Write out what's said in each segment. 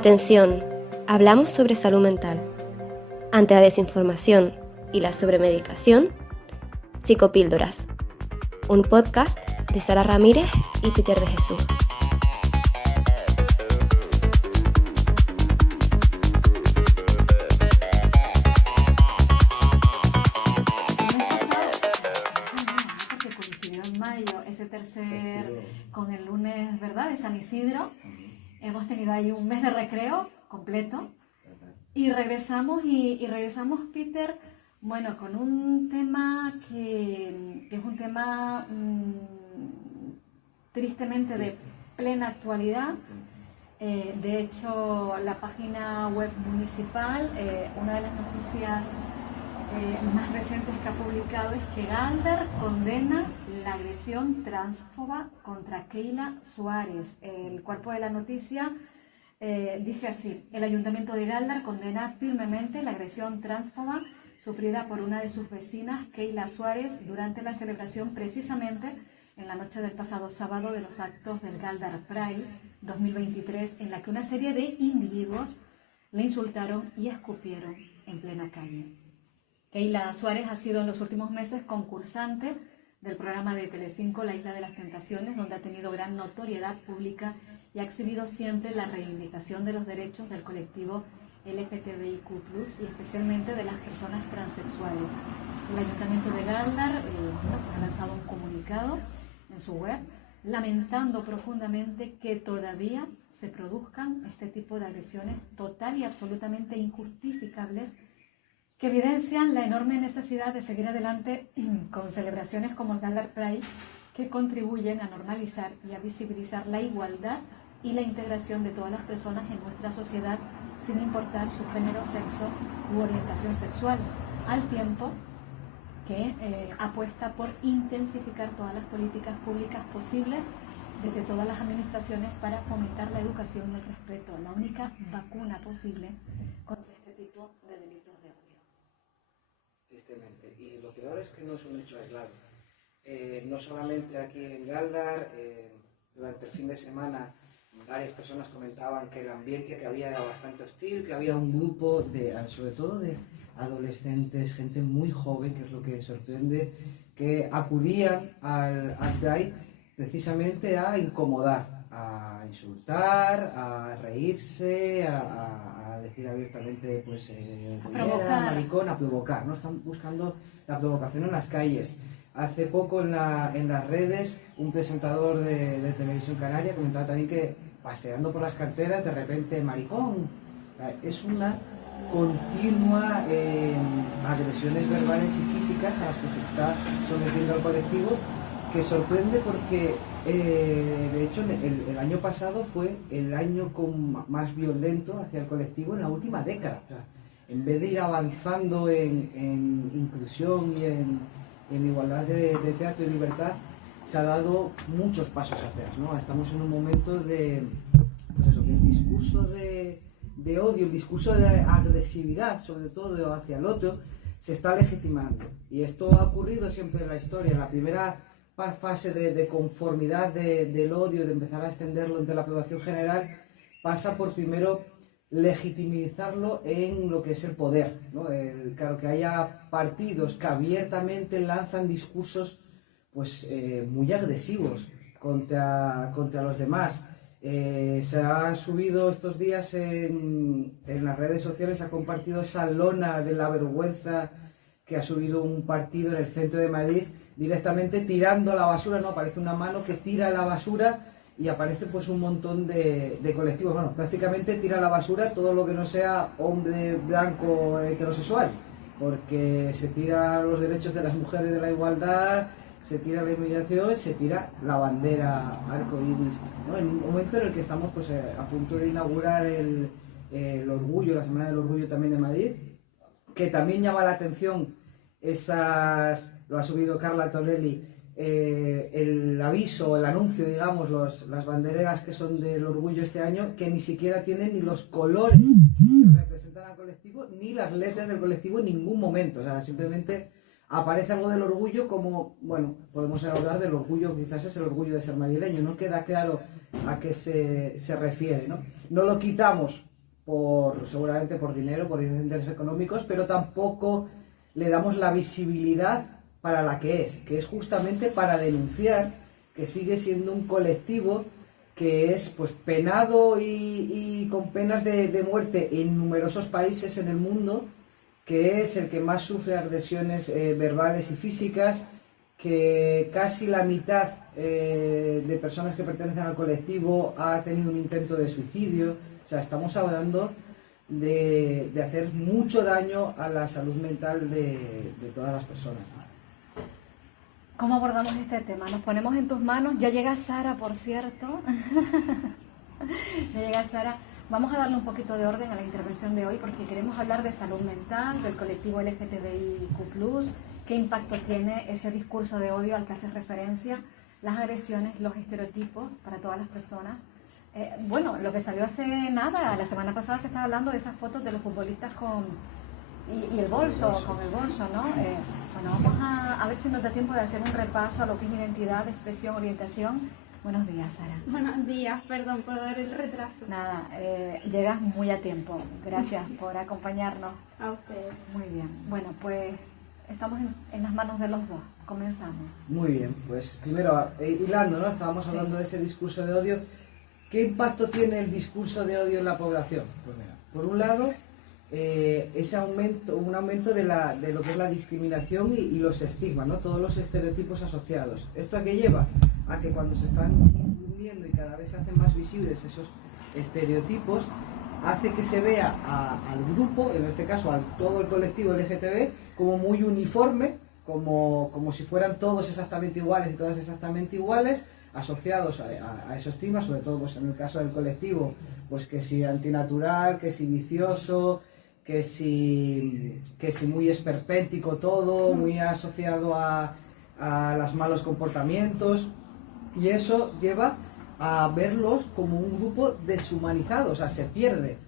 Atención, hablamos sobre salud mental. Ante la desinformación y la sobremedicación, Psicopíldoras, un podcast de Sara Ramírez y Peter de Jesús. Porque coincidió en mayo, ese con el lunes, ¿verdad?, de San Isidro. Hemos tenido ahí un mes de recreo completo y regresamos, Peter, bueno, con un tema que es un tema tristemente de plena actualidad. De hecho, la página web municipal, una de las noticias más recientes que ha publicado es que Galdar condena la agresión transfoba contra Keila Suárez. El cuerpo de la noticia dice así: el Ayuntamiento de Galdar condena firmemente la agresión transfoba sufrida por una de sus vecinas, Keila Suárez, durante la celebración precisamente en la noche del pasado sábado de los actos del Galdar Pride 2023, en la que una serie de individuos le insultaron y escupieron en plena calle. Keila Suárez ha sido en los últimos meses concursante del programa de Telecinco La Isla de las Tentaciones, donde ha tenido gran notoriedad pública y ha exhibido siempre la reivindicación de los derechos del colectivo LGTBIQ+, y especialmente de las personas transexuales. El Ayuntamiento de Galdar ha lanzado un comunicado en su web lamentando profundamente que todavía se produzcan este tipo de agresiones total y absolutamente injustificables, que evidencian la enorme necesidad de seguir adelante con celebraciones como el Galdar Pride, que contribuyen a normalizar y a visibilizar la igualdad y la integración de todas las personas en nuestra sociedad, sin importar su género, sexo u orientación sexual, al tiempo que apuesta por intensificar todas las políticas públicas posibles desde todas las administraciones para fomentar la educación y el respeto, la única vacuna posible contra este tipo de delitos de odio. Tristemente. Y lo peor es que no es un hecho aislado. No solamente aquí en Galdar, durante el fin de semana varias personas comentaban que el ambiente que había era bastante hostil, que había un grupo, sobre todo de adolescentes, gente muy joven, que es lo que sorprende, que acudían al Pride precisamente a incomodar, a insultar, a reírse, a decir abiertamente, pues, maricón, a provocar, ¿no? Están buscando la provocación en las calles. Hace poco en las redes, un presentador de Televisión Canaria comentaba también que paseando por las carreteras, de repente, maricón. Es una continua agresiones verbales y físicas a las que se está sometiendo al colectivo, que sorprende porque, de hecho, el año pasado fue el año más violento hacia el colectivo en la última década. O sea, en vez de ir avanzando en inclusión y en igualdad de trato y libertad, se ha dado muchos pasos atrás, ¿no? Estamos en un momento de, pues eso, que el discurso de odio, el discurso de agresividad, sobre todo hacia el otro, se está legitimando. Y esto ha ocurrido siempre en la historia. En la primera fase de conformidad del odio, de empezar a extenderlo entre la población general, pasa por primero legitimizarlo en lo que es el poder, ¿no? Claro, que haya partidos que abiertamente lanzan discursos, pues, muy agresivos contra los demás. Se ha subido estos días en las redes sociales, se ha compartido esa lona de la vergüenza que ha subido un partido en el centro de Madrid, directamente tirando a la basura, ¿no? Aparece una mano que tira a la basura y aparece, pues, un montón de colectivos. Bueno, prácticamente tira a la basura todo lo que no sea hombre blanco heterosexual, porque se tira los derechos de las mujeres, de la igualdad, se tira la inmigración, se tira la bandera arcoíris, ¿no? En un momento en el que estamos, pues, a punto de inaugurar el Orgullo, la Semana del Orgullo también de Madrid, que también llama la atención lo ha subido Carla Tonelli, el aviso, el anuncio, digamos, las banderas que son del Orgullo este año, que ni siquiera tienen ni los colores que representan al colectivo, ni las letras del colectivo en ningún momento. O sea, simplemente aparece algo del orgullo como, bueno, podemos hablar del orgullo, quizás es el orgullo de ser madrileño, no queda claro a qué se refiere, ¿no? No lo quitamos seguramente por dinero, por intereses económicos, pero tampoco le damos la visibilidad para la que es justamente para denunciar que sigue siendo un colectivo que es pues penado y con penas de muerte en numerosos países en el mundo, que es el que más sufre agresiones verbales y físicas, que casi la mitad de personas que pertenecen al colectivo ha tenido un intento de suicidio. O sea, estamos hablando de hacer mucho daño a la salud mental de todas las personas. ¿Cómo abordamos este tema? Nos ponemos en tus manos. Ya llega Sara, por cierto. Ya llega Sara. Vamos a darle un poquito de orden a la intervención de hoy porque queremos hablar de salud mental, del colectivo LGTBIQ+, qué impacto tiene ese discurso de odio al que haces referencia, las agresiones, los estereotipos para todas las personas. Bueno, lo que salió hace nada, la semana pasada se estaba hablando de esas fotos de los futbolistas y el bolso, con el bolso, ¿no? Bueno, vamos a ver si nos da tiempo de hacer un repaso a lo que es identidad, expresión, orientación. Buenos días, Sara. Buenos días, perdón por el retraso. Nada, llegas muy a tiempo. Gracias por acompañarnos. A ustedes. Muy bien. Bueno, pues estamos en las manos de los dos. Comenzamos. Muy bien, pues primero, hilando, ¿no? Estábamos hablando de ese discurso de odio. ¿Qué impacto tiene el discurso de odio en la población? Pues mira, por un lado, un aumento de lo que es la discriminación y los estigmas, ¿no? Todos los estereotipos asociados. ¿Esto a qué lleva? A que cuando se están difundiendo y cada vez se hacen más visibles esos estereotipos, hace que se vea al grupo, en este caso a todo el colectivo LGTB, como muy uniforme, como si fueran todos exactamente iguales y todas exactamente iguales, asociados a esos estigmas, sobre todo pues, en el caso del colectivo, pues que si antinatural, que si vicioso, que si muy esperpéntico todo, muy asociado a los malos comportamientos, y eso lleva a verlos como un grupo deshumanizado, o sea, se pierde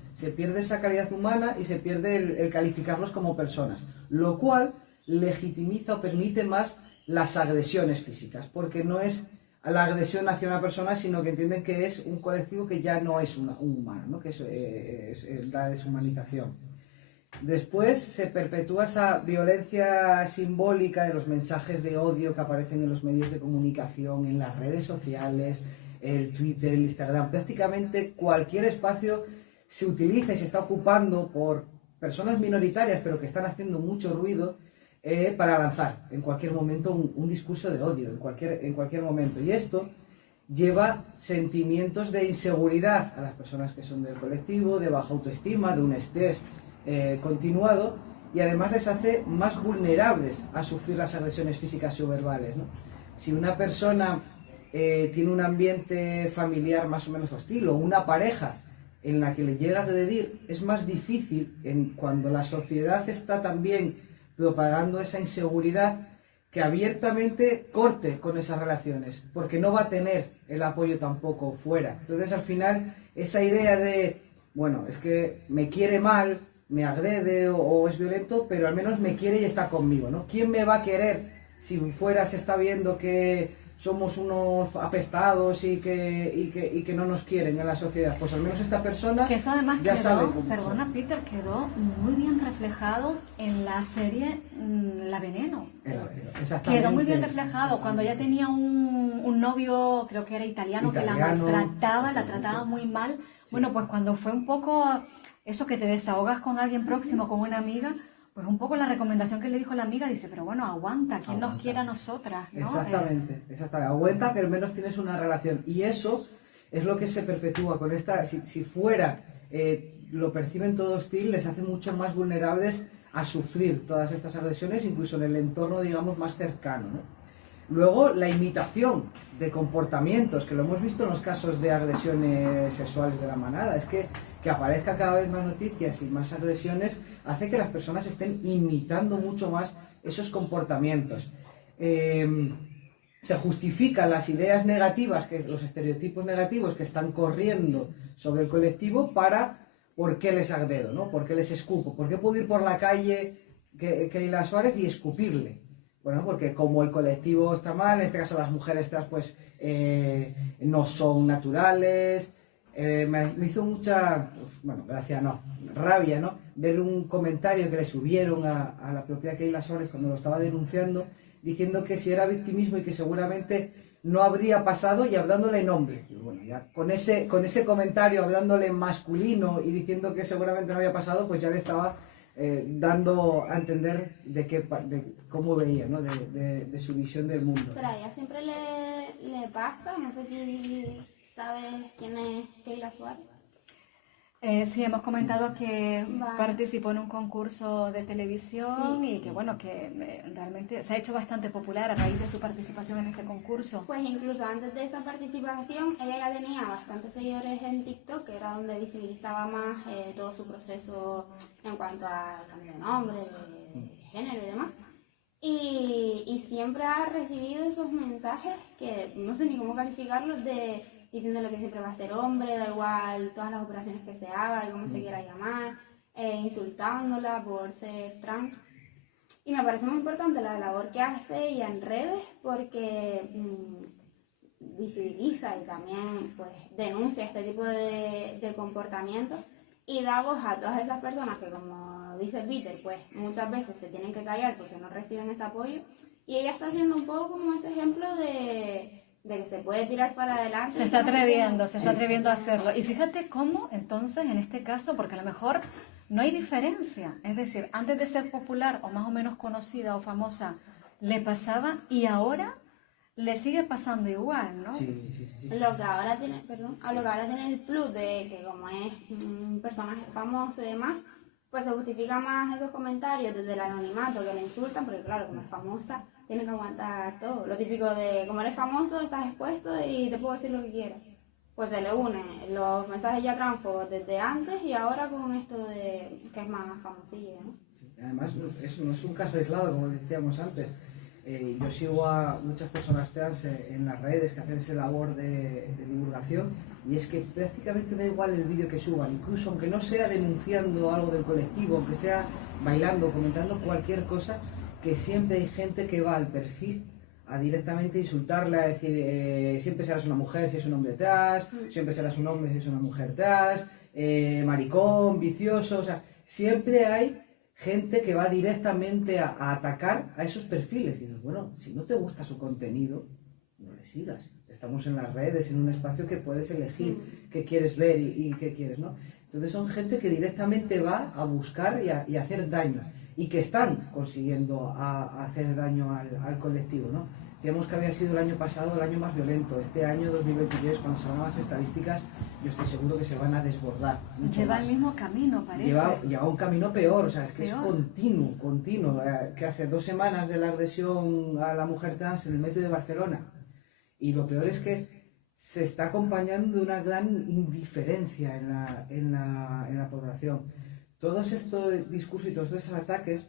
esa calidad humana y se pierde el calificarlos como personas, lo cual legitimiza o permite más las agresiones físicas, porque no es la agresión hacia una persona, sino que entienden que es un colectivo que ya no es un humano, ¿no? Que es la deshumanización. Después se perpetúa esa violencia simbólica de los mensajes de odio que aparecen en los medios de comunicación, en las redes sociales, el Twitter, el Instagram. Prácticamente cualquier espacio se utiliza y se está ocupando por personas minoritarias, pero que están haciendo mucho ruido, para lanzar en cualquier momento un discurso de odio, en cualquier momento. Y esto lleva sentimientos de inseguridad a las personas que son del colectivo, de baja autoestima, de un estrés continuado, y además les hace más vulnerables a sufrir las agresiones físicas o verbales, ¿no? Si una persona tiene un ambiente familiar más o menos hostil, o una pareja en la que le llega a agredir, es más difícil cuando la sociedad está también propagando esa inseguridad, que abiertamente corte con esas relaciones, porque no va a tener el apoyo tampoco fuera. Entonces al final esa idea de, bueno, es que me quiere mal, me agrede o es violento, pero al menos me quiere y está conmigo, ¿no? ¿Quién me va a querer si fuera se está viendo que somos unos apestados y que no nos quieren en la sociedad? Pues al menos esta persona que eso además ya sabe cómo perdona son. Peter, quedó muy bien reflejado en la serie La Veneno. Exactamente. Quedó muy bien reflejado cuando ella tenía un novio, creo que era italiano, que la maltrataba, la trataba muy mal. Sí. Bueno, pues cuando fue un poco eso, que te desahogas con alguien próximo, con una amiga, pues un poco la recomendación que le dijo la amiga, dice, pero bueno, aguanta, ¿quién nos quiere a nosotras? ¿No? Exactamente. Aguanta, que al menos tienes una relación. Y eso es lo que se perpetúa con esta, si fuera, lo perciben todo hostil, les hace mucho más vulnerables a sufrir todas estas agresiones, incluso en el entorno, digamos, más cercano, ¿no? Luego, la imitación de comportamientos, que lo hemos visto en los casos de agresiones sexuales de la manada, es que aparezca cada vez más noticias y más agresiones hace que las personas estén imitando mucho más esos comportamientos. Se justifican las ideas negativas, los estereotipos negativos que están corriendo sobre el colectivo ¿por qué les agredo, ¿no? ¿Por qué les escupo? ¿Por qué puedo ir por la calle Keila Suárez y escupirle? Bueno, porque como el colectivo está mal, en este caso las mujeres trans pues no son naturales, me hizo mucha, bueno, gracia no, rabia, ¿no? Ver un comentario que le subieron a la propia Keila Soles cuando lo estaba denunciando, diciendo que si era victimismo y que seguramente no habría pasado y hablándole en hombre. Y bueno, ya con ese comentario hablándole en masculino y diciendo que seguramente no había pasado, pues ya le estaba dando a entender de cómo veía, ¿no? De su visión del mundo. Pero a ella siempre le pasa, no sé si sabes quién es Keila Suárez. Sí, hemos comentado que Vale. participó en un concurso de televisión Sí. y que bueno, que realmente se ha hecho bastante popular a raíz de su participación en este concurso. Pues incluso antes de esa participación, ella ya tenía bastantes seguidores en TikTok, que era donde visibilizaba más todo su proceso en cuanto al cambio de nombre, de género y demás. Y siempre ha recibido esos mensajes que no sé ni cómo calificarlos, diciéndole que siempre va a ser hombre, da igual todas las operaciones que se haga y cómo se quiera llamar, insultándola por ser trans. Y me parece muy importante la labor que hace ella en redes porque visibiliza y también pues denuncia este tipo de comportamientos y da voz a todas esas personas que, como dice Peter, pues muchas veces se tienen que callar porque no reciben ese apoyo, y ella está haciendo un poco como ese ejemplo de que se puede tirar para adelante. Se está atreviendo a hacerlo. Y fíjate cómo entonces en este caso, porque a lo mejor no hay diferencia, es decir, antes de ser popular o más o menos conocida o famosa le pasaba y ahora le sigue pasando igual, ¿no? Sí. Lo que ahora tiene, lo que ahora tiene el plus de que como es un personaje famoso y demás, pues se justifica más esos comentarios desde el anonimato que le insultan, porque claro, como es famosa, tiene que aguantar todo. Lo típico de, como eres famoso, estás expuesto y te puedo decir lo que quieras. Pues se le unen los mensajes ya transfobos desde antes y ahora con esto de que es más famosilla, ¿no? Sí, además, eso no es un caso aislado, como decíamos antes. Yo sigo a muchas personas trans en las redes que hacen esa labor de divulgación, y es que prácticamente da igual el vídeo que suban, incluso aunque no sea denunciando algo del colectivo, aunque sea bailando, comentando cualquier cosa, que siempre hay gente que va al perfil a directamente insultarla, a decir siempre serás una mujer si es un hombre trans, siempre serás un hombre si es una mujer trans, maricón, vicioso, o sea, siempre hay gente que va directamente a atacar a esos perfiles. Y dices, bueno, si no te gusta su contenido, no le sigas. Estamos en las redes, en un espacio que puedes elegir qué quieres ver y qué quieres, ¿no? Entonces son gente que directamente va a buscar y a hacer daño, y que están consiguiendo hacer daño al colectivo, ¿no? Decíamos que había sido el año pasado el año más violento. Este año 2023, cuando salgan las estadísticas, yo estoy seguro que se van a desbordar mucho Lleva más. el mismo camino, parece. Lleva un camino peor, o sea, es que Peor. es continuo. Que hace 2 semanas de la agresión a la mujer trans en el metro de Barcelona. Y lo peor es que se está acompañando de una gran indiferencia en la población. Todos estos discursos y todos estos ataques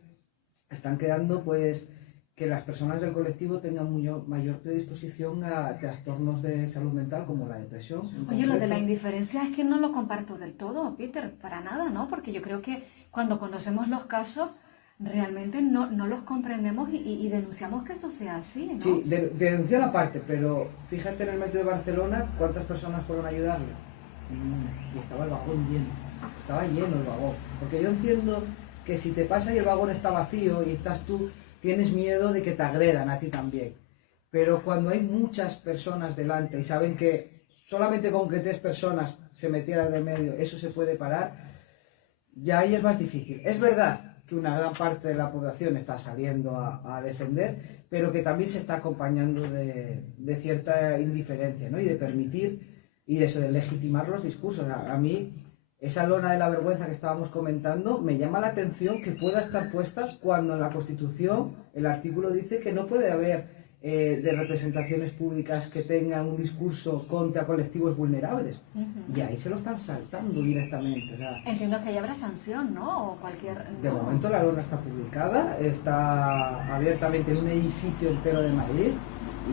están creando, pues, que las personas del colectivo tengan mayor predisposición a trastornos de salud mental como la depresión. Oye, lo de la indiferencia es que no lo comparto del todo, Peter, para nada, ¿no? Porque yo creo que cuando conocemos los casos, realmente no los comprendemos y denunciamos que eso sea así, ¿no? Sí, denunció la parte, pero fíjate en el metro de Barcelona cuántas personas fueron a ayudarle. Y estaba el vagón lleno, estaba lleno el vagón. Porque yo entiendo que si te pasa y el vagón está vacío y estás tú, tienes miedo de que te agredan a ti también. Pero cuando hay muchas personas delante y saben que solamente con que 3 personas se metieran de medio eso se puede parar, ya ahí es más difícil. Es verdad que una gran parte de la población está saliendo a defender, pero que también se está acompañando de cierta indiferencia, ¿no? Y de permitir, y de eso, de legitimar los discursos. A mí, esa lona de la vergüenza que estábamos comentando, me llama la atención que pueda estar puesta cuando en la Constitución el artículo dice que no puede haber de representaciones públicas que tengan un discurso contra colectivos vulnerables. Y ahí se lo están saltando directamente. O sea, Entiendo que ahí habrá sanción, ¿no? O cualquier... de ¿no? momento la lona está publicada, está abiertamente en un edificio entero de Madrid,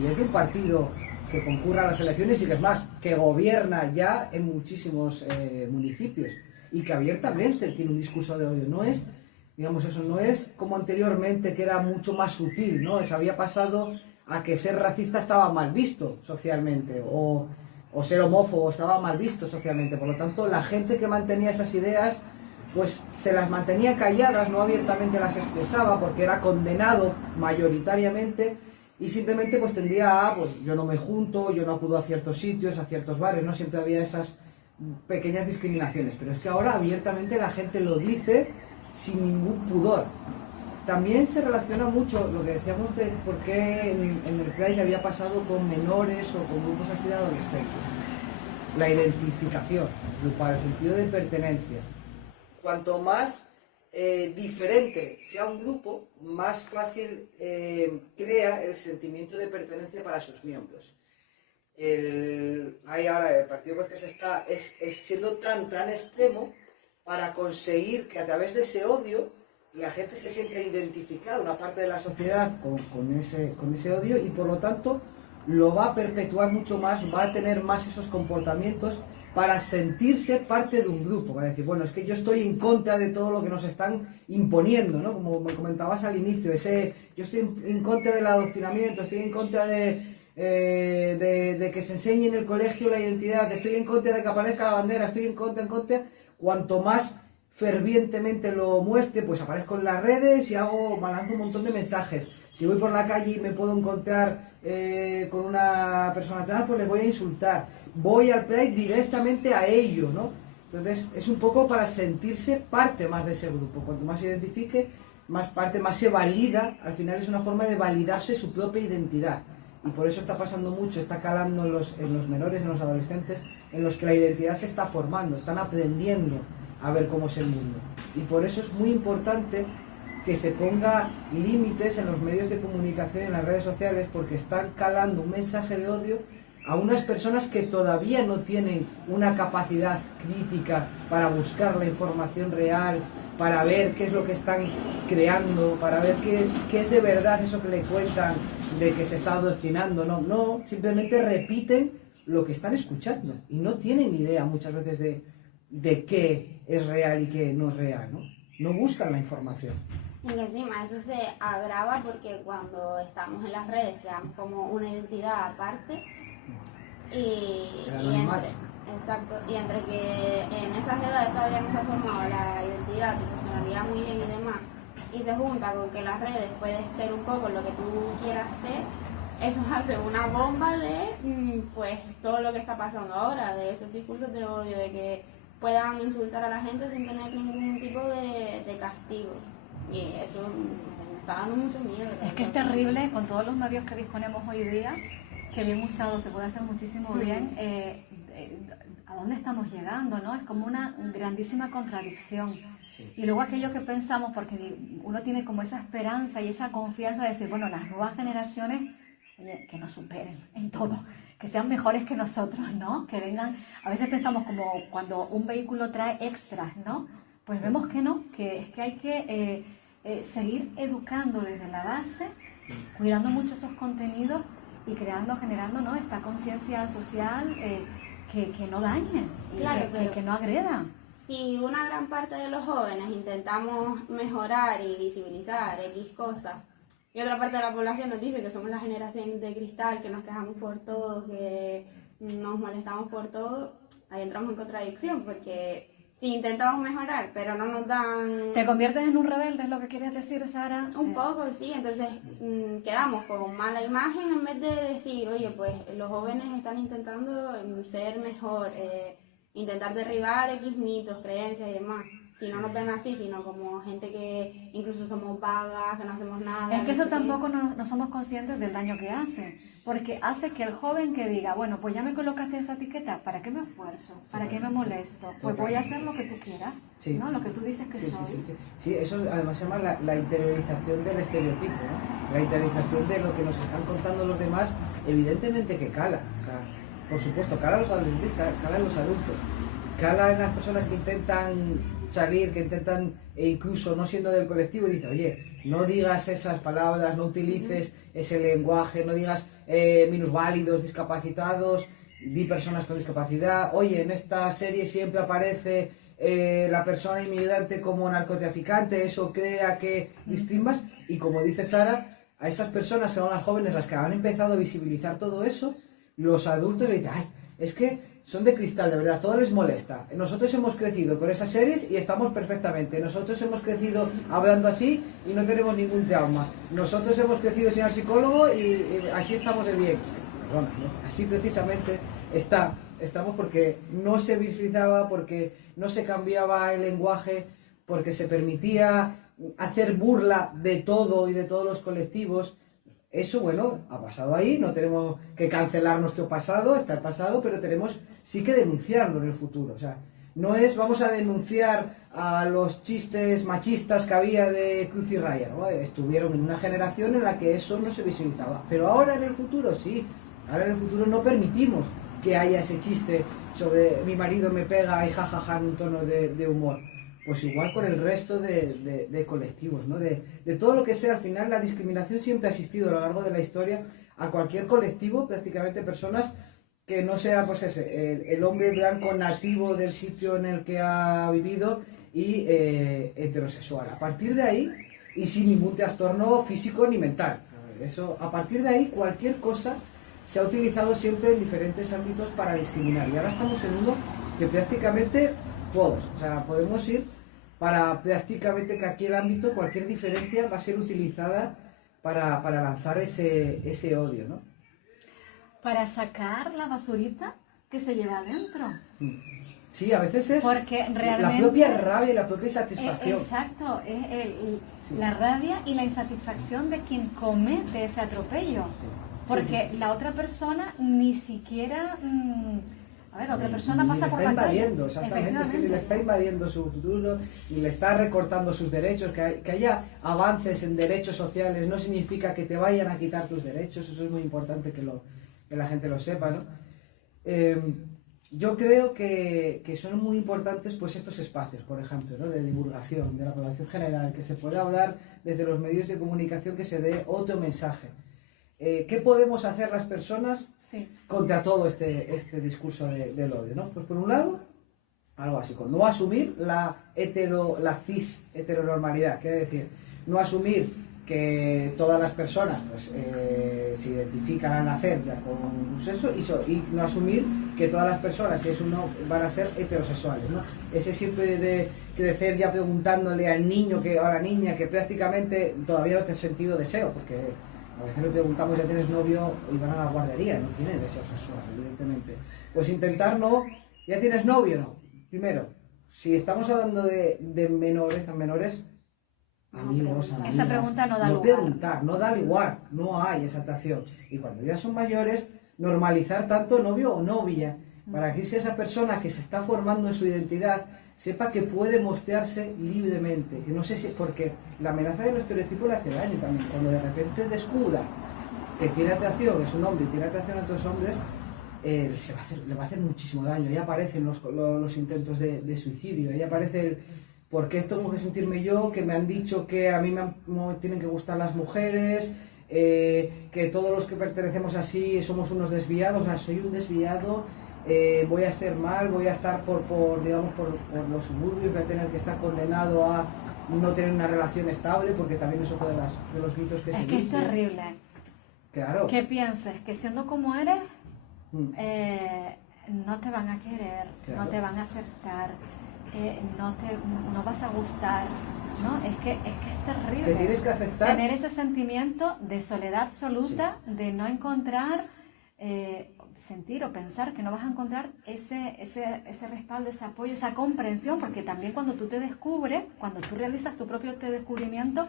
y es de un partido que concurra a las elecciones y que es más, que gobierna ya en muchísimos municipios, y que abiertamente tiene un discurso de odio. No es, digamos, eso no es como anteriormente, que era mucho más sutil, ¿no? Se había pasado a que ser racista estaba mal visto socialmente, o o ser homófobo estaba mal visto socialmente. Por lo tanto, la gente que mantenía esas ideas pues se las mantenía calladas, no abiertamente las expresaba porque era condenado mayoritariamente y simplemente pues tendía a, pues yo no me junto, yo no acudo a ciertos sitios, a ciertos bares, ¿no? Siempre había esas pequeñas discriminaciones, pero es que ahora abiertamente la gente lo dice sin ningún pudor. También se relaciona mucho lo que decíamos de por qué en el Pride había pasado con menores o con grupos así de adolescentes. La identificación, grupal, el sentido de pertenencia. Cuanto más diferente sea un grupo, más fácil crea el sentimiento de pertenencia para sus miembros. Hay ahora el partido porque se está es siendo tan extremo para conseguir que a través de ese odio la gente se siente identificada, una parte de la sociedad con ese odio y por lo tanto lo va a perpetuar mucho más, va a tener más esos comportamientos para sentirse parte de un grupo, para decir, bueno, es que yo estoy en contra de todo lo que nos están imponiendo, ¿no? Como me comentabas al inicio, yo estoy en contra del adoctrinamiento, estoy en contra de que se enseñe en el colegio la identidad, estoy en contra de que aparezca la bandera, estoy en contra, cuanto más fervientemente lo muestre, pues aparezco en las redes y lanzo un montón de mensajes. Si voy por la calle y me puedo encontrar con una persona trans, pues les voy a insultar. Voy al Pride directamente a ello, ¿no? Entonces es un poco para sentirse parte más de ese grupo. Cuanto más se identifique, más parte, más se valida. Al final es una forma de validarse su propia identidad. Y por eso está pasando mucho, está calando en los menores, en los adolescentes, en los que la identidad se está formando, están aprendiendo a ver cómo es el mundo. Y por eso es muy importante que se ponga límites en los medios de comunicación, en las redes sociales, porque están calando un mensaje de odio a unas personas que todavía no tienen una capacidad crítica para buscar la información real, para ver qué es lo que están creando, para ver qué es de verdad eso que le cuentan de que se está adoctrinando. No, simplemente repiten lo que están escuchando y no tienen idea muchas veces de qué es real y qué no es real, ¿no? No buscan la información. Y encima eso se agrava porque cuando estamos en las redes creamos como una identidad aparte y entre que en esas edades todavía no se ha formado la identidad, tu personalidad muy bien y demás, y se junta con que las redes pueden ser un poco lo que tú quieras ser, eso hace una bomba de pues todo lo que está pasando ahora, de esos discursos de odio, de que puedan insultar a la gente sin tener ningún tipo de castigo. Y eso me está dando mucho miedo. Es que es terrible con todos los medios que disponemos hoy día, que bien usados se puede hacer muchísimo bien, a dónde estamos llegando, ¿no? Es como una grandísima contradicción. Y luego aquello que pensamos, porque uno tiene como esa esperanza y esa confianza de decir, bueno, las nuevas generaciones, que nos superen en todo, que sean mejores que nosotros, ¿no? Que vengan, a veces pensamos como cuando un vehículo trae extras, ¿no? Pues vemos que no, que es que hay que seguir educando desde la base, cuidando mucho esos contenidos y generando, ¿no? Esta conciencia social que no dañe, claro, que no agreda. Si una gran parte de los jóvenes intentamos mejorar y visibilizar X cosas, y otra parte de la población nos dice que somos la generación de cristal, que nos quejamos por todo, que nos molestamos por todo, ahí entramos en contradicción, porque si intentamos mejorar, pero no nos dan... ¿Te conviertes en un rebelde, es lo que quieres decir, Sara? Un poco, sí, entonces quedamos con mala imagen en vez de decir, oye, pues los jóvenes están intentando ser mejor, intentar derribar X mitos, creencias y demás. Si no nos ven así, sino como gente que incluso somos vagas, que no hacemos nada. Es que eso tampoco no somos conscientes del daño que hace, porque hace que el joven que diga, bueno, pues ya me colocaste esa etiqueta, ¿para qué me esfuerzo? ¿Para qué me molesto? Pues voy a hacer lo que tú quieras, sí. ¿no? Lo que tú dices que soy. Sí, eso además se llama la interiorización del estereotipo, ¿no? La interiorización de lo que nos están contando los demás, evidentemente que cala. O sea, por supuesto, cala en los adolescentes, cala en los adultos, cala en las personas que intentan salir, que intentan, incluso no siendo del colectivo, y dice, oye, no digas esas palabras, no utilices ese lenguaje, no digas minusválidos, discapacitados, di personas con discapacidad. Oye, en esta serie siempre aparece la persona inmigrante como narcotraficante, eso crea que distingas, y como dice Sara, a esas personas, son las jóvenes las que han empezado a visibilizar todo eso, los adultos le dicen, ay, es que son de cristal, de verdad, todo les molesta. Nosotros hemos crecido con esas series y estamos perfectamente. Nosotros hemos crecido hablando así y no tenemos ningún trauma. Nosotros hemos crecido sin el psicólogo y así estamos de bien. Perdona, ¿no? Así precisamente estamos porque no se visibilizaba, porque no se cambiaba el lenguaje, porque se permitía hacer burla de todo y de todos los colectivos. Eso, bueno, ha pasado ahí, no tenemos que cancelar nuestro pasado, está el pasado, pero tenemos sí que denunciarlo en el futuro. O sea, no es vamos a denunciar a los chistes machistas que había de Cruz y Raya, ¿no? Estuvieron en una generación en la que eso no se visibilizaba. Pero ahora en el futuro sí, ahora en el futuro no permitimos que haya ese chiste sobre mi marido me pega y jajaja en un tono de humor. Pues igual con el resto de colectivos, ¿no? De todo lo que sea, al final la discriminación siempre ha existido a lo largo de la historia a cualquier colectivo, prácticamente personas que no sea pues ese, el hombre blanco nativo del sitio en el que ha vivido y heterosexual. A partir de ahí, y sin ningún trastorno físico ni mental, eso, a partir de ahí cualquier cosa se ha utilizado siempre en diferentes ámbitos para discriminar. Y ahora estamos en uno que prácticamente todos, o sea, podemos ir para prácticamente cualquier ámbito, cualquier diferencia va a ser utilizada para lanzar ese odio, ¿no? Para sacar la basurita que se lleva adentro. Sí, a veces es porque realmente, la propia rabia y la propia satisfacción. Exacto, es la rabia y la insatisfacción de quien comete ese atropello. Porque la otra persona ni siquiera... A ver, la otra persona pasa por la calle. Exactamente, es que le está invadiendo su futuro y le está recortando sus derechos. Que haya avances en derechos sociales no significa que te vayan a quitar tus derechos. Eso es muy importante que la gente lo sepa, ¿no? Yo creo que son muy importantes pues estos espacios, por ejemplo, ¿no? De divulgación de la población general, que se pueda hablar desde los medios de comunicación, que se dé otro mensaje. ¿Qué podemos hacer las personas contra todo este discurso del odio, ¿no? Pues por un lado, algo básico, no asumir la cis heteronormalidad, quiere decir, no asumir que todas las personas pues, se identifican al nacer ya con sexo y no asumir que todas las personas, si es uno, van a ser heterosexuales, ¿no? Ese siempre de crecer ya preguntándole al niño o a la niña que prácticamente todavía no te has sentido deseo, porque a veces le preguntamos, ¿ya tienes novio? Y van a la guardería, no tienen deseo sexual, evidentemente. Pues intentar no, ¿ya tienes novio? No. Primero, si estamos hablando de menores, tan menores, amigos, amigas, esa pregunta no da lugar. Preguntar, no da lugar, no hay esa atracción. Y cuando ya son mayores, normalizar tanto novio o novia, para que si esa persona que se está formando en su identidad sepa que puede mostrarse libremente, que no sé si, porque la amenaza del estereotipo le hace daño también, cuando de repente descubra que tiene atracción, es un hombre y tiene atracción a otros hombres, le va a hacer muchísimo daño. Ya aparecen los intentos de suicidio, ya aparece el ¿por qué tengo que sentirme yo? Que me han dicho que a mí me tienen que gustar las mujeres, que todos los que pertenecemos así somos unos desviados, o sea, soy un desviado, voy a estar mal, voy a estar por los suburbios, voy a tener que estar condenado a no tener una relación estable, porque también eso fue de los mitos que se dicen. Es que es terrible. Claro. Que pienses que siendo como eres, no te van a querer, claro. No te van a aceptar, no vas a gustar, ¿no? Es que es terrible. Que tienes que aceptar. Tener ese sentimiento de soledad absoluta, de no encontrar, sentir o pensar que no vas a encontrar ese respaldo, ese apoyo, esa comprensión, porque también cuando tú te descubres, cuando tú realizas tu propio descubrimiento,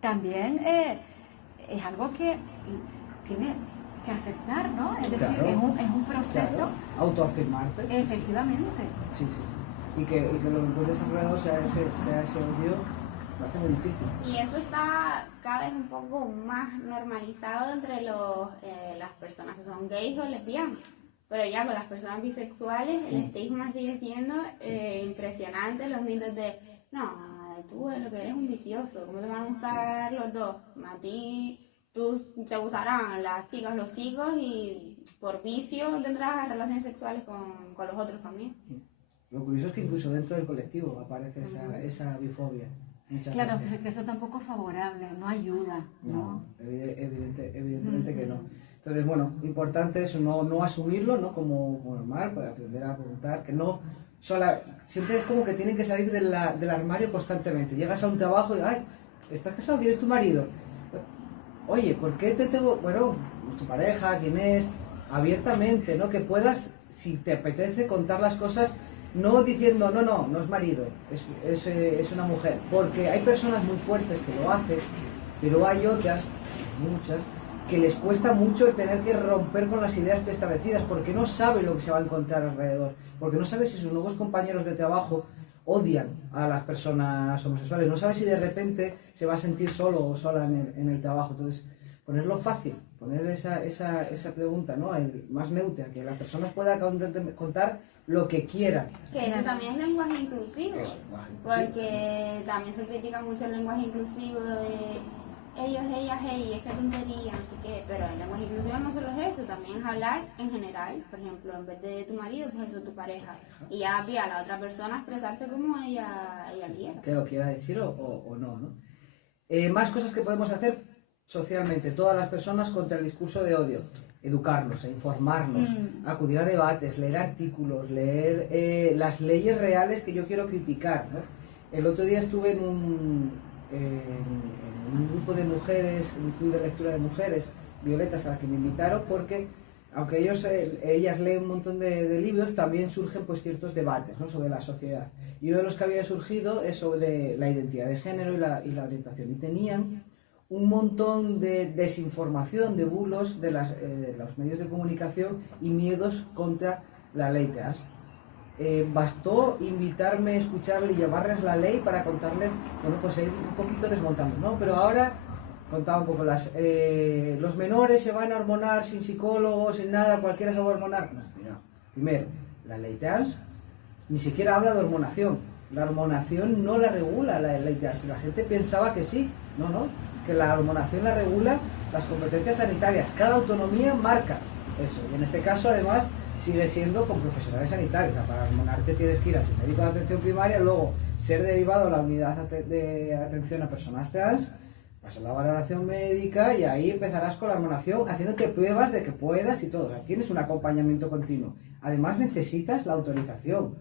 también es algo que tiene que aceptar, ¿no? Es decir, claro, es un proceso. Claro. Autoafirmarte. Efectivamente. Sí. Y que lo que puedes desarrollar sea ese odio, lo hace muy difícil. Y eso está cada vez un poco más normalizado entre las personas que son gays o lesbianas. Pero ya con las personas bisexuales el estigma sigue siendo impresionante, los mitos de no, tú lo que eres un vicioso, ¿cómo te van a gustar los dos? A ti te gustarán las chicas, los chicos y por vicio tendrás relaciones sexuales con los otros también. Lo curioso es que incluso dentro del colectivo aparece esa bifobia. Claro, que eso tampoco es favorable, no ayuda. No, evidentemente que no. Entonces, bueno, importante eso, no asumirlo, ¿no? Como normal, para aprender a preguntar, que no, siempre es como que tienen que salir del armario constantemente. Llegas a un trabajo y, ay, ¿estás casado? ¿Quién es tu marido? Oye, ¿por qué te tengo, bueno, tu pareja, quién es? Abiertamente, ¿no? Que puedas, si te apetece, contar las cosas, no diciendo, no es marido, es una mujer. Porque hay personas muy fuertes que lo hacen, pero hay otras, muchas, que les cuesta mucho el tener que romper con las ideas preestablecidas, porque no sabe lo que se va a encontrar alrededor, porque no sabe si sus nuevos compañeros de trabajo odian a las personas homosexuales, no sabe si de repente se va a sentir solo o sola en el trabajo. Entonces, ponerlo fácil, poner esa pregunta, ¿no? Más neutra, que las personas puedan contar lo que quieran. Que eso también es lenguaje inclusivo, lenguaje porque también se critica mucho el lenguaje inclusivo de ellos, ellas, ella, es que tontería, no sé qué, pero el lenguaje inclusivo no solo es eso, también es hablar en general, por ejemplo, en vez de tu marido, pues eso, tu pareja, y ya a la otra persona expresarse como ella quiera. Que lo quiera decir o no, ¿no? Más cosas que podemos hacer socialmente, todas las personas contra el discurso de odio. Educarnos, informarnos, acudir a debates, leer artículos, leer las leyes reales que yo quiero criticar, ¿no? El otro día estuve en un grupo de mujeres, en un club de lectura de mujeres, violetas, a las que me invitaron, porque aunque ellas leen un montón de libros, también surgen pues ciertos debates, ¿no? Sobre la sociedad. Y uno de los que había surgido es sobre la identidad de género y la orientación. Y tenían un montón de desinformación, de bulos de los medios de comunicación y miedos contra la ley trans. Bastó invitarme a escucharle y llevarles la ley para contarles, bueno, pues ir un poquito desmontando, ¿no? Pero ahora contaba un poco los menores se van a hormonar sin psicólogos, sin nada, cualquiera se va a hormonar. No, cuidado. Primero, la ley trans ni siquiera habla de hormonación. La hormonación no la regula la ley trans. La gente pensaba que sí, no, que la hormonación la regula las competencias sanitarias. Cada autonomía marca eso. Y en este caso, además, sigue siendo con profesionales sanitarios. O sea, para hormonarte tienes que ir a tu médico de atención primaria, luego ser derivado a la unidad de atención a personas trans, pasar la valoración médica y ahí empezarás con la hormonación, haciéndote pruebas de que puedas y todo. O sea, tienes un acompañamiento continuo. Además, necesitas la autorización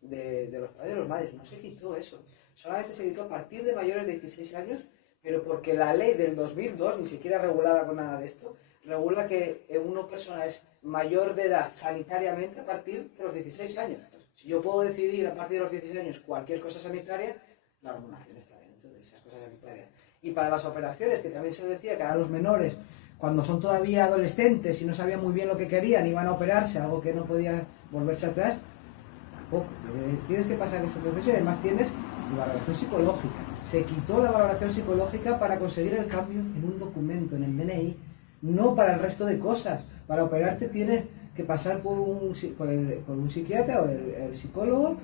de los padres y los madres. No se quitó eso. Solamente se quitó a partir de mayores de 16 años, pero porque la ley del 2002, ni siquiera regulada con nada de esto, regula que una persona es mayor de edad sanitariamente a partir de los 16 años. Entonces, si yo puedo decidir a partir de los 16 años cualquier cosa sanitaria, la hormonación está dentro de esas cosas sanitarias. Y para las operaciones, que también se decía que a los menores, cuando son todavía adolescentes y no sabían muy bien lo que querían, iban a operarse, algo que no podía volverse atrás, tampoco. Tienes que pasar ese proceso y además tienes la valoración psicológica. Se quitó la valoración psicológica para conseguir el cambio en un documento, en el DNI, no para el resto de cosas. Para operarte tienes que pasar por un psiquiatra o el psicólogo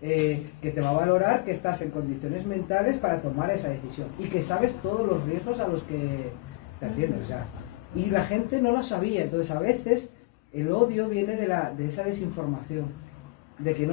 que te va a valorar que estás en condiciones mentales para tomar esa decisión y que sabes todos los riesgos a los que te atiendes. O sea, y la gente no lo sabía. Entonces, a veces el odio viene de esa desinformación, de que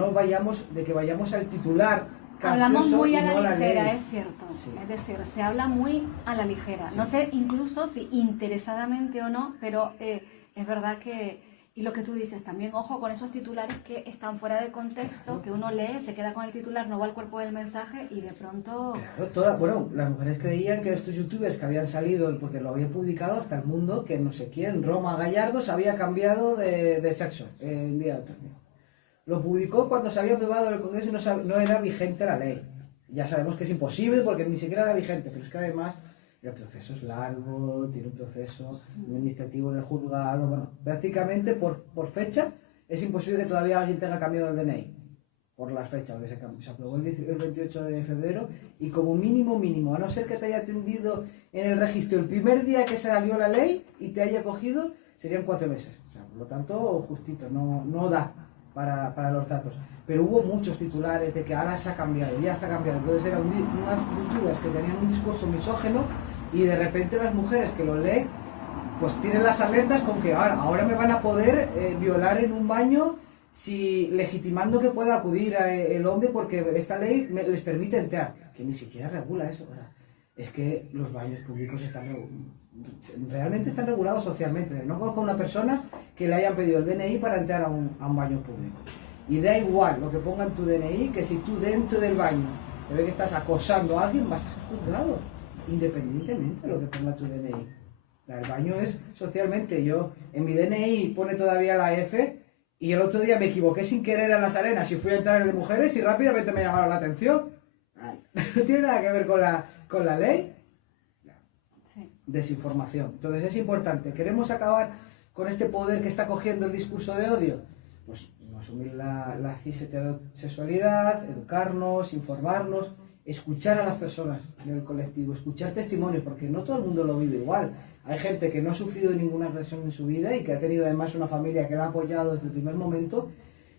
vayamos al titular. Hablamos muy a la no ligera, es cierto. Sí. Es decir, se habla muy a la ligera. Sí. No sé incluso si interesadamente o no, pero es verdad que, y lo que tú dices también, ojo con esos titulares que están fuera de contexto, que uno lee, se queda con el titular, no va al cuerpo del mensaje y de pronto... Claro, las mujeres creían que estos youtubers que habían salido, porque lo había publicado hasta el mundo, que no sé quién, Roma Gallardo, se había cambiado de sexo el día de otro. Lo publicó cuando se había aprobado en el Congreso y no era vigente la ley. Ya sabemos que es imposible porque ni siquiera era vigente, pero es que además el proceso es largo, tiene un proceso administrativo en el juzgado. Bueno, prácticamente por fecha es imposible que todavía alguien tenga cambiado el DNI. Por las fechas, porque se aprobó el 28 de febrero y como mínimo, a no ser que te haya atendido en el registro el primer día que se salió la ley y te haya cogido, serían 4 meses. O sea, por lo tanto, justito, no da para los datos. Pero hubo muchos titulares de que ahora se ha cambiado, ya está cambiado. Entonces eran unas youtubers que tenían un discurso misógeno y de repente las mujeres que lo leen, pues tienen las alertas con que ahora me van a poder violar en un baño legitimando que pueda acudir el hombre porque esta ley les permite entrar, que ni siquiera regula eso, ¿verdad? Es que los baños públicos están realmente están regulados socialmente. No conozco a una persona que le hayan pedido el DNI para entrar a un baño público. Y da igual lo que ponga en tu DNI, que si tú dentro del baño te ves que estás acosando a alguien, vas a ser juzgado, independientemente de lo que ponga tu DNI. El baño es socialmente. Yo, en mi DNI pone todavía la F, y el otro día me equivoqué sin querer en Las Arenas y fui a entrar en el de mujeres y rápidamente me llamaron la atención. No tiene nada que ver con la ley. Desinformación. Entonces es importante. ¿Queremos acabar con este poder que está cogiendo el discurso de odio? Pues no asumir la cisheterosexualidad, educarnos, informarnos, escuchar a las personas del colectivo, escuchar testimonios, porque no todo el mundo lo vive igual. Hay gente que no ha sufrido ninguna agresión en su vida y que ha tenido además una familia que la ha apoyado desde el primer momento,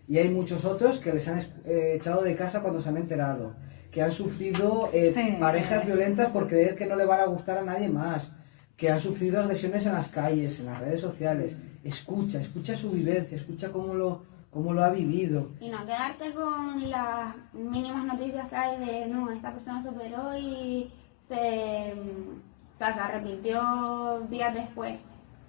y hay muchos otros que les han echado de casa cuando se han enterado, que han sufrido parejas violentas por creer que no le van a gustar a nadie más, que han sufrido agresiones en las calles, en las redes sociales. Escucha su vivencia, escucha cómo lo ha vivido. Y no quedarte con las mínimas noticias que hay de, no, esta persona superó y se arrepintió días después.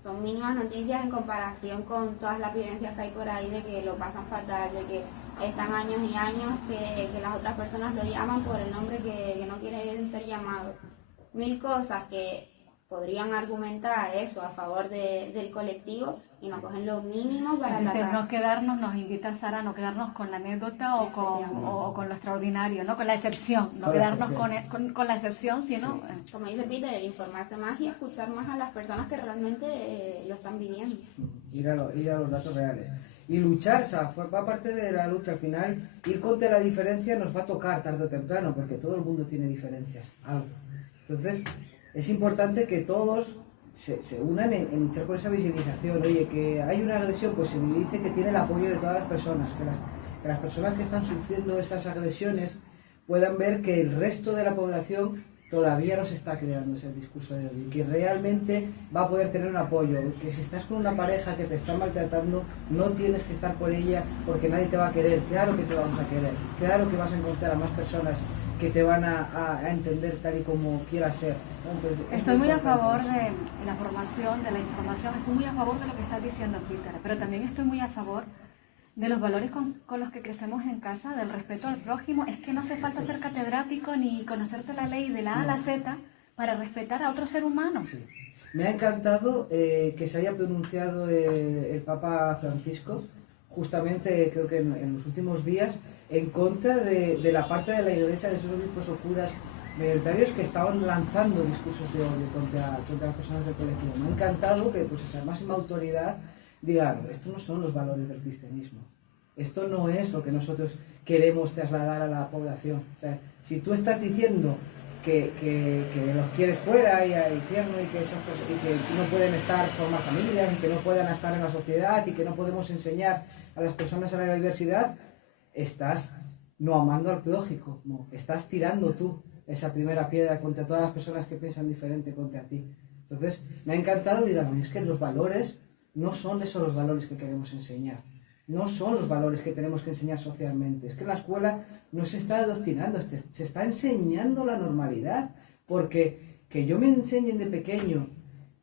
Son mínimas noticias en comparación con todas las vivencias que hay por ahí de que lo pasan fatal, de que están años y años que las otras personas lo llaman por el nombre que no quieren ser llamados. Mil cosas que podrían argumentar eso a favor del colectivo y no cogen lo mínimo para tratar. Nos invita Sara a no quedarnos con la anécdota o con lo extraordinario, ¿no? Con la excepción, no quedarnos con la excepción, sino... Como dice Peter, informarse más y escuchar más a las personas que realmente lo están viviendo. Ir a los datos reales. Y luchar, va parte de la lucha. Al final, ir contra la diferencia nos va a tocar tarde o temprano, porque todo el mundo tiene diferencias, algo. Entonces, es importante que todos se unan en luchar por esa visibilización. Oye, que hay una agresión, pues se dice que tiene el apoyo de todas las personas, que las personas que están sufriendo esas agresiones puedan ver que el resto de la población todavía no se está creando ese discurso de odio, que realmente va a poder tener un apoyo, que si estás con una pareja que te está maltratando, no tienes que estar por ella porque nadie te va a querer. Claro que te vamos a querer, claro que vas a encontrar a más personas que te van a entender tal y como quieras ser. Entonces, estoy muy a favor de la formación, de la información, estoy muy a favor de lo que estás diciendo, Peter, pero también estoy muy a favor de los valores con los que crecemos en casa, del respeto al prójimo. Es que no hace falta ser catedrático ni conocerte la ley de la A a la Z para respetar a otro ser humano. Sí. Me ha encantado que se haya pronunciado el Papa Francisco, justamente creo que en los últimos días, en contra de la parte de la Iglesia, de esos obispos o curas minoritarios que estaban lanzando discursos de odio contra las personas del colectivo. Me ha encantado que pues, esa máxima autoridad diga, estos no son los valores del cristianismo, esto no es lo que nosotros queremos trasladar a la población. O sea, si tú estás diciendo que los quieres fuera y al infierno y que no pueden formar familias y que no puedan estar en la sociedad y que no podemos enseñar a las personas a la diversidad, estás no amando al prójimo, no, estás tirando tú esa primera piedra contra todas las personas que piensan diferente contra ti. Entonces, me ha encantado y es que los valores no son esos los valores que queremos enseñar, no son los valores que tenemos que enseñar socialmente. Es que en la escuela no se está adoctrinando, se está enseñando la normalidad, porque que yo me enseñen de pequeño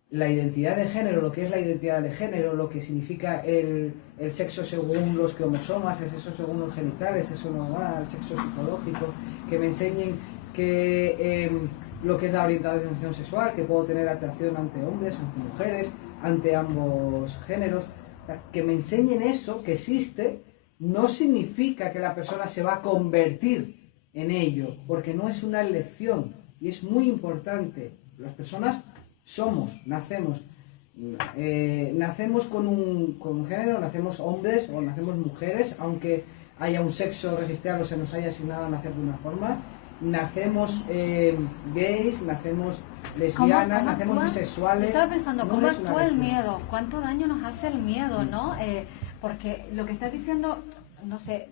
la identidad de género, lo que es la identidad de género, lo que significa el sexo según los cromosomas, el sexo según los genitales, el sexo normal, el sexo psicológico, que me enseñen que lo que es la orientación sexual, que puedo tener atracción ante hombres, ante mujeres, ante ambos géneros, que me enseñen eso, que existe, no significa que la persona se va a convertir en ello, porque no es una elección, y es muy importante. Las personas nacemos con un género, nacemos hombres o nacemos mujeres, aunque haya un sexo registrado o se nos haya asignado a nacer de una forma. Nacemos gays, nacemos lesbianas, nacemos bisexuales. Estaba pensando, ¿cómo actúa el miedo? ¿Cuánto daño nos hace el miedo, no? Porque lo que estás diciendo, no sé,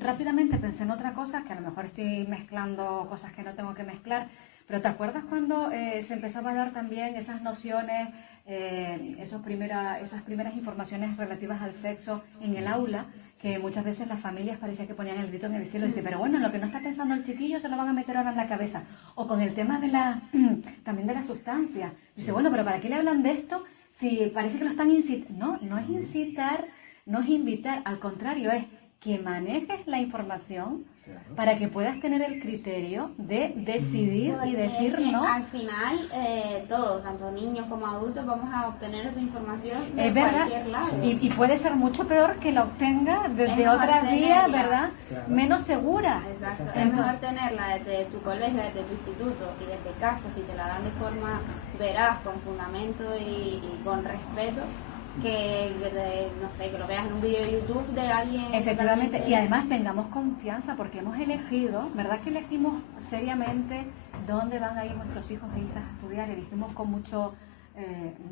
rápidamente pensé en otra cosa, que a lo mejor estoy mezclando cosas que no tengo que mezclar, pero ¿te acuerdas cuando se empezaba a dar también esas nociones, esas primeras informaciones relativas al sexo en el aula? que muchas veces las familias parecía que ponían el grito en el cielo y dice, pero bueno, lo que no está pensando el chiquillo se lo van a meter ahora en la cabeza. O con el tema también de la sustancia. Dice, bueno, pero ¿para qué le hablan de esto si parece que lo están incitando? No es incitar, no es invitar, al contrario, es que manejes la información para que puedas tener el criterio de decidir y decir no. Al final, todos, tanto niños como adultos, vamos a obtener esa información de Es verdad, cualquier lado. y puede ser mucho peor que la obtenga desde otras vías, ¿verdad? Claro. Menos segura. Exacto, es mejor tenerla desde tu colegio, desde tu instituto y desde casa, si te la dan de forma veraz, con fundamento y con respeto, que no sé, que lo veas en un video de YouTube de alguien. Efectivamente, y además tengamos confianza porque hemos elegido, ¿verdad que elegimos seriamente dónde van a ir nuestros hijos e hijas a estudiar? Elegimos con mucho,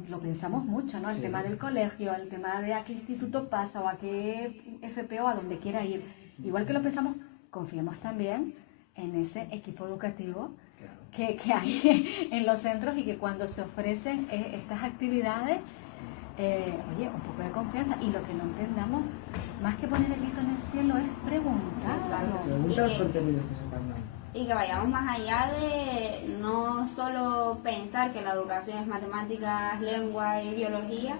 lo pensamos mucho, ¿no? El tema del colegio, el tema de a qué instituto pasa o a qué FP o a donde quiera ir. Igual que lo pensamos, confiemos también en ese equipo educativo que hay en los centros y que cuando se ofrecen estas actividades, oye, un poco de confianza, y lo que no entendamos, más que poner el grito en el cielo, es preguntar. Pregunta los contenidos que se están dando. Y que vayamos más allá de no solo pensar que la educación es matemáticas, lengua y biología,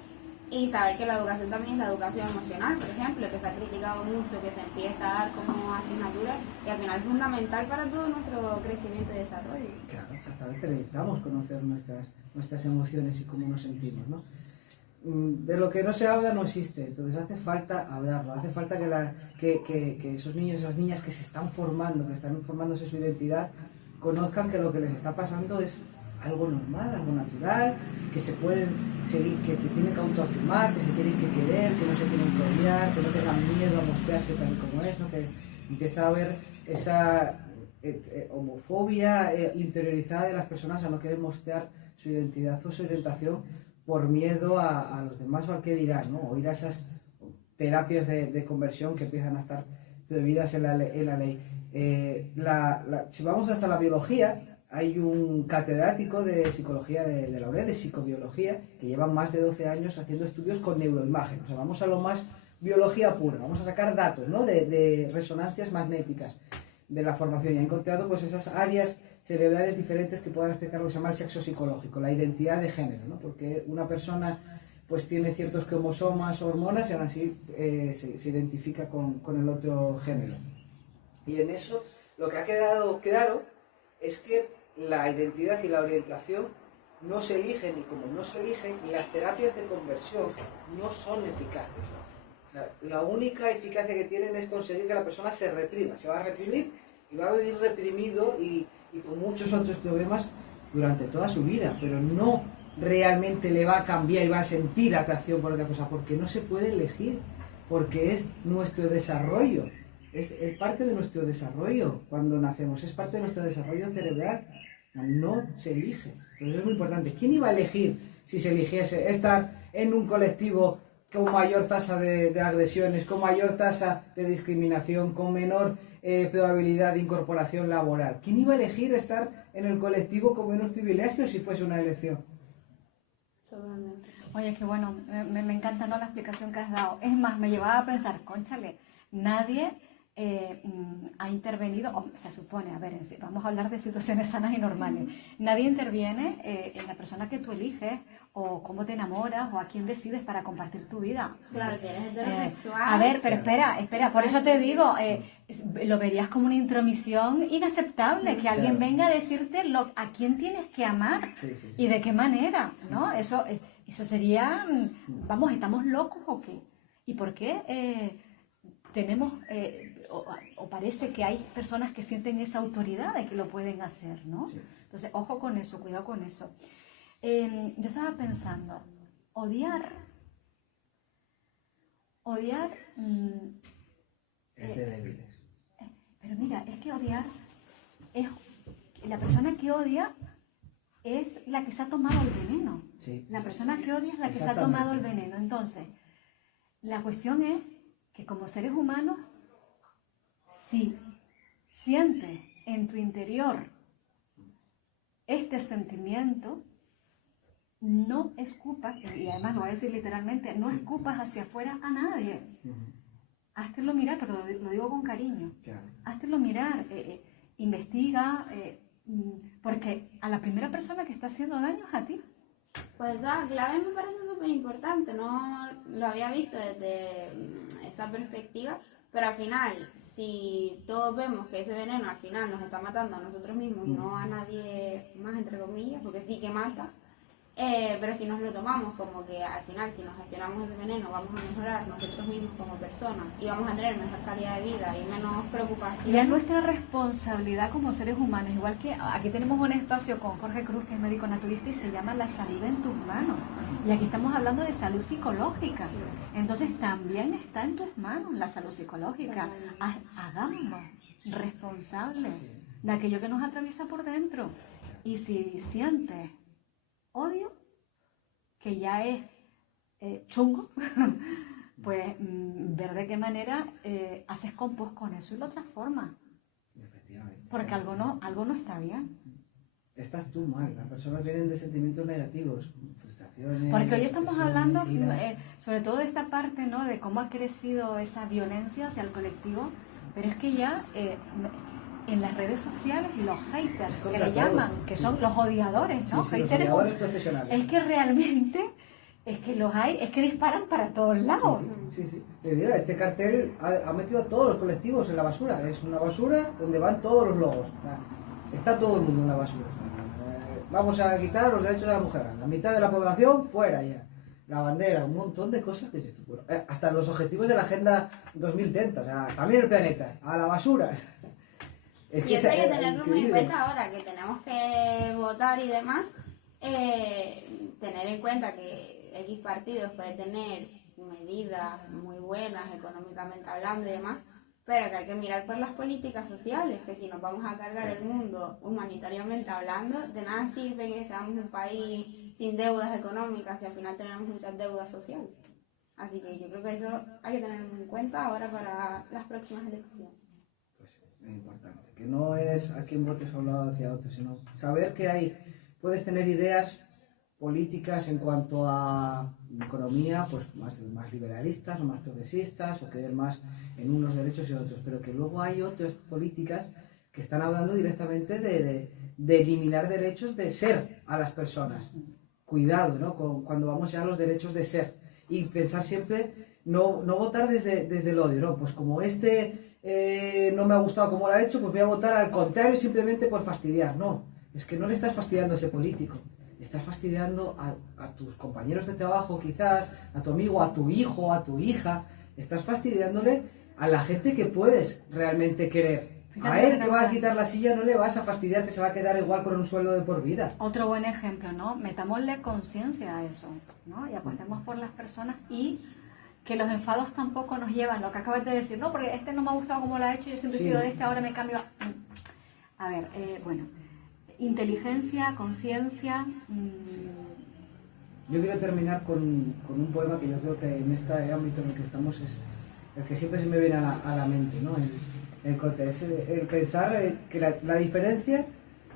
y saber que la educación también es la educación emocional, por ejemplo, que se ha criticado mucho, que se empieza a dar como asignatura, y al final es fundamental para todo nuestro crecimiento y desarrollo. Claro, exactamente, necesitamos conocer nuestras emociones y cómo nos sentimos, ¿no? De lo que no se habla no existe, entonces hace falta hablarlo, hace falta que esos niños y esas niñas que se están formando, que están formándose su identidad, conozcan que lo que les está pasando es algo normal, algo natural, que se pueden seguir, que se tienen que autoafirmar, que se tienen que querer, que no se tienen que odiar, que no tengan miedo a mostrarse tal como es, ¿no? Que empieza a haber esa homofobia interiorizada de las personas a no querer mostrar su identidad o su orientación por miedo a los demás o al que dirán, ¿no? O ir a esas terapias de conversión que empiezan a estar prohibidas en la ley. Si vamos hasta la biología, hay un catedrático de psicología de la UNED, de psicobiología, que lleva más de 12 años haciendo estudios con neuroimagen. O sea, vamos a lo más biología pura, vamos a sacar datos, ¿no? de resonancias magnéticas de la formación, y ha encontrado pues esas áreas cerebrales diferentes que puedan explicar lo que se llama el sexo psicológico, la identidad de género, ¿no? Porque una persona pues tiene ciertos cromosomas o hormonas y aún así se identifica con el otro género. Y en eso lo que ha quedado claro es que la identidad y la orientación no se eligen, y como no se eligen, las terapias de conversión no son eficaces. O sea, la única eficacia que tienen es conseguir que la persona se reprima, se va a reprimir y va a vivir reprimido y con muchos otros problemas durante toda su vida, pero no realmente le va a cambiar y va a sentir atracción por otra cosa, porque no se puede elegir, porque es nuestro desarrollo, es parte de nuestro desarrollo cuando nacemos, es parte de nuestro desarrollo cerebral, no se elige. Entonces es muy importante. ¿Quién iba a elegir si se eligiese estar en un colectivo con mayor tasa de agresiones, con mayor tasa de discriminación, con menor probabilidad de incorporación laboral? ¿Quién iba a elegir estar en el colectivo con menos privilegios si fuese una elección? Oye, qué bueno, me encanta, ¿no?, la explicación que has dado. Es más, me llevaba a pensar, cónchale, nadie ha intervenido, o se supone, a ver, vamos a hablar de situaciones sanas y normales, nadie interviene en la persona que tú eliges, o cómo te enamoras, o a quién decides para compartir tu vida. Claro, si eres heterosexual. A ver, pero espera, por eso te digo, lo verías como una intromisión inaceptable, que alguien venga a decirte a quién tienes que amar y de qué manera, ¿no? Eso sería, vamos, ¿estamos locos o qué? ¿Y por qué tenemos, o parece que hay personas que sienten esa autoridad de que lo pueden hacer, ¿no? Entonces, ojo con eso, cuidado con eso. Yo estaba pensando, odiar es de débiles. Pero mira, es que odiar es, la persona que odia es la que se ha tomado el veneno. Sí. La persona que odia es la que se ha tomado el veneno. Entonces, la cuestión es que como seres humanos, si sientes en tu interior este sentimiento, no escupas, y además lo voy a decir literalmente, no escupas hacia afuera a nadie. háztelo mirar, pero lo digo con cariño. Claro. Háztelo mirar, investiga, porque a la primera persona que está haciendo daño es a ti. Pues esa clave me parece súper importante, no lo había visto desde esa perspectiva, pero al final, si todos vemos que ese veneno al final nos está matando a nosotros mismos y no a nadie más, entre comillas, porque sí que mata, pero si nos lo tomamos como que al final, si nos gestionamos ese veneno, vamos a mejorar nosotros mismos como personas y vamos a tener mejor calidad de vida y menos preocupación. Y es nuestra responsabilidad como seres humanos, igual que aquí tenemos un espacio con Jorge Cruz, que es médico naturista, y se llama La salud en tus manos. Y aquí estamos hablando de salud psicológica. Entonces también está en tus manos la salud psicológica. Hagámonos responsables de aquello que nos atraviesa por dentro. Y si sientes odio, que ya es chungo, pues ver de qué manera haces compost con eso y lo transformas. Efectivamente. Porque algo no está bien. Estás tú mal, las personas vienen de sentimientos negativos, frustraciones. Porque hoy estamos hablando iras. sobre todo de esta parte, ¿no? De cómo ha crecido esa violencia hacia el colectivo, pero es que ya en las redes sociales los haters, Es que contra le todo. llaman, que son los odiadores, ¿no? Sí, sí, los Haters odiadores profesionales. es que realmente es que los hay, es que disparan para todos lados. Sí, sí. Te digo, este cartel ha metido a todos los colectivos en la basura. Es una basura donde van todos los logos. O sea, está todo el mundo en la basura. O sea, vamos a quitar los derechos de la mujer. La mitad de la población fuera ya. La bandera, un montón de cosas que dices tú, bueno, hasta los objetivos de la Agenda 2030. O sea, también el planeta. A la basura. Es Y eso hay que es tenerlo muy en increíble. cuenta ahora, que tenemos que votar y demás, tener en cuenta que X partidos puede tener medidas muy buenas económicamente hablando y demás, pero que hay que mirar por las políticas sociales, que si nos vamos a cargar el mundo humanitariamente hablando, de nada sirve que seamos un país sin deudas económicas si al final tenemos muchas deudas sociales. Así que yo creo que eso hay que tenerlo en cuenta ahora para las próximas elecciones. Pues es importante, que no es a quién votes a un lado hacia otro, sino saber que puedes tener ideas políticas en cuanto a economía, pues más liberalistas o más progresistas, o creer más en unos derechos y otros, pero que luego hay otras políticas que están hablando directamente de eliminar derechos de ser a las personas. Cuidado, ¿no? Cuando vamos ya a los derechos de ser, y pensar siempre, no votar desde el odio, ¿no? Pues como no me ha gustado como lo ha hecho, pues voy a votar al contrario simplemente por fastidiar. No, es que no le estás fastidiando a ese político, estás fastidiando a tus compañeros de trabajo quizás, a tu amigo, a tu hijo, a tu hija, estás fastidiándole a la gente que puedes realmente querer. A él que va a quitar la silla no le vas a fastidiar, que se va a quedar igual con un sueldo de por vida. Otro buen ejemplo, ¿no? Metámosle conciencia a eso, ¿no? Y apostemos por las personas, y que los enfados tampoco nos llevan, lo que acabas de decir, no, porque no me ha gustado como lo ha hecho, yo siempre he sido de ahora me cambio. A ver, bueno, inteligencia, conciencia. Yo quiero terminar con un poema que yo creo que en este ámbito en el que estamos es el que siempre se me viene a la mente, ¿no? El pensar que la diferencia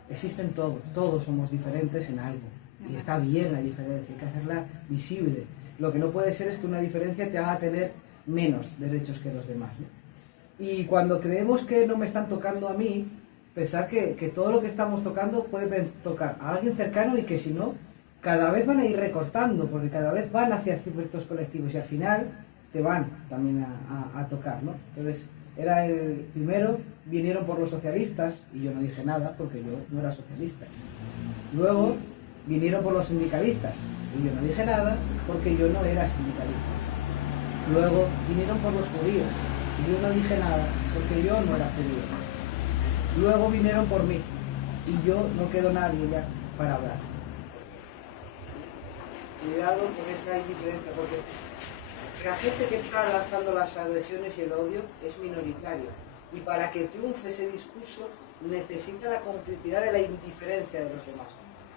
existe en todos somos diferentes en algo, y está bien la diferencia, hay que hacerla visible. Lo que no puede ser es que una diferencia te haga tener menos derechos que los demás, ¿no? Y cuando creemos que no me están tocando a mí, pensar que todo lo que estamos tocando puede tocar a alguien cercano, y que si no, cada vez van a ir recortando, porque cada vez van hacia ciertos colectivos y al final te van también a tocar, ¿no? Entonces, era el primero, vinieron por los socialistas y yo no dije nada porque yo no era socialista. Luego vinieron por los sindicalistas y yo no dije nada porque yo no era sindicalista. Luego vinieron por los judíos y yo no dije nada porque yo no era judío. Luego vinieron por mí y yo no quedó nadie ya para hablar. Cuidado con esa indiferencia, porque la gente que está lanzando las agresiones y el odio es minoritario, y para que triunfe ese discurso necesita la complicidad de la indiferencia de los demás.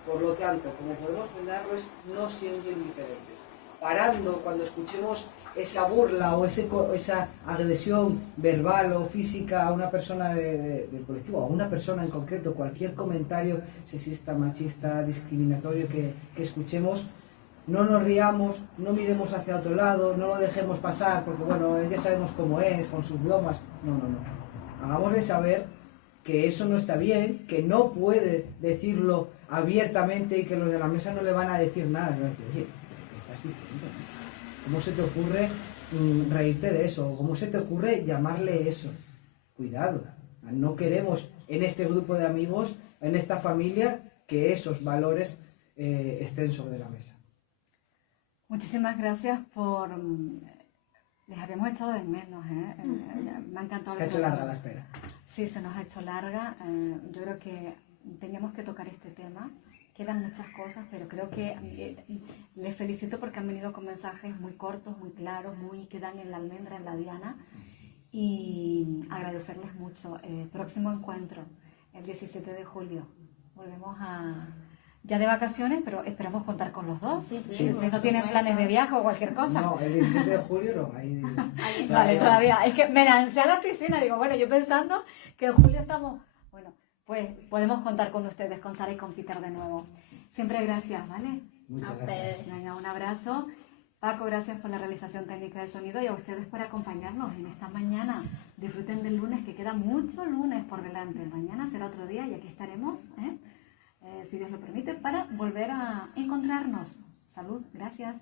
Por lo tanto, como podemos frenarlo es no siendo indiferentes, parando cuando escuchemos esa burla o esa agresión verbal o física a una persona del colectivo, a una persona en concreto, cualquier comentario sexista, machista, discriminatorio que escuchemos, no nos riamos, no miremos hacia otro lado, no lo dejemos pasar, porque bueno, ya sabemos cómo es, con sus bromas. No. Hagámosle saber que eso no está bien, que no puede decirlo abiertamente y que los de la mesa no le van a decir nada. Le van a decir, oye, ¿qué estás diciendo? ¿Cómo se te ocurre reírte de eso? ¿Cómo se te ocurre llamarle eso? Cuidado, no queremos en este grupo de amigos, en esta familia, que esos valores estén sobre la mesa. Muchísimas gracias por... Les habíamos echado de menos, ¿eh? Me ha encantado. Se ha hecho larga la espera. Sí, se nos ha hecho larga. Yo creo que teníamos que tocar este tema. Quedan muchas cosas, pero creo que les felicito porque han venido con mensajes muy cortos, muy claros, que dan en la almendra, en la diana. Y agradecerles mucho. Próximo encuentro, el 17 de julio. Volvemos ya de vacaciones, pero esperamos contar con los dos. Sí, si no tienen planes de viaje o cualquier cosa. No, el 17 de julio no. Vale, todavía. Es que me lancé a la piscina. Digo, bueno, yo pensando que en julio estamos... Bueno, pues podemos contar con ustedes, con Sara y con Peter de nuevo. Siempre gracias, ¿vale? Muchas gracias. Venga, un abrazo. Paco, gracias por la realización técnica del sonido y a ustedes por acompañarnos en esta mañana. Disfruten del lunes, que queda mucho lunes por delante. Mañana será otro día y aquí estaremos, si Dios lo permite, para volver a encontrarnos. Salud, gracias.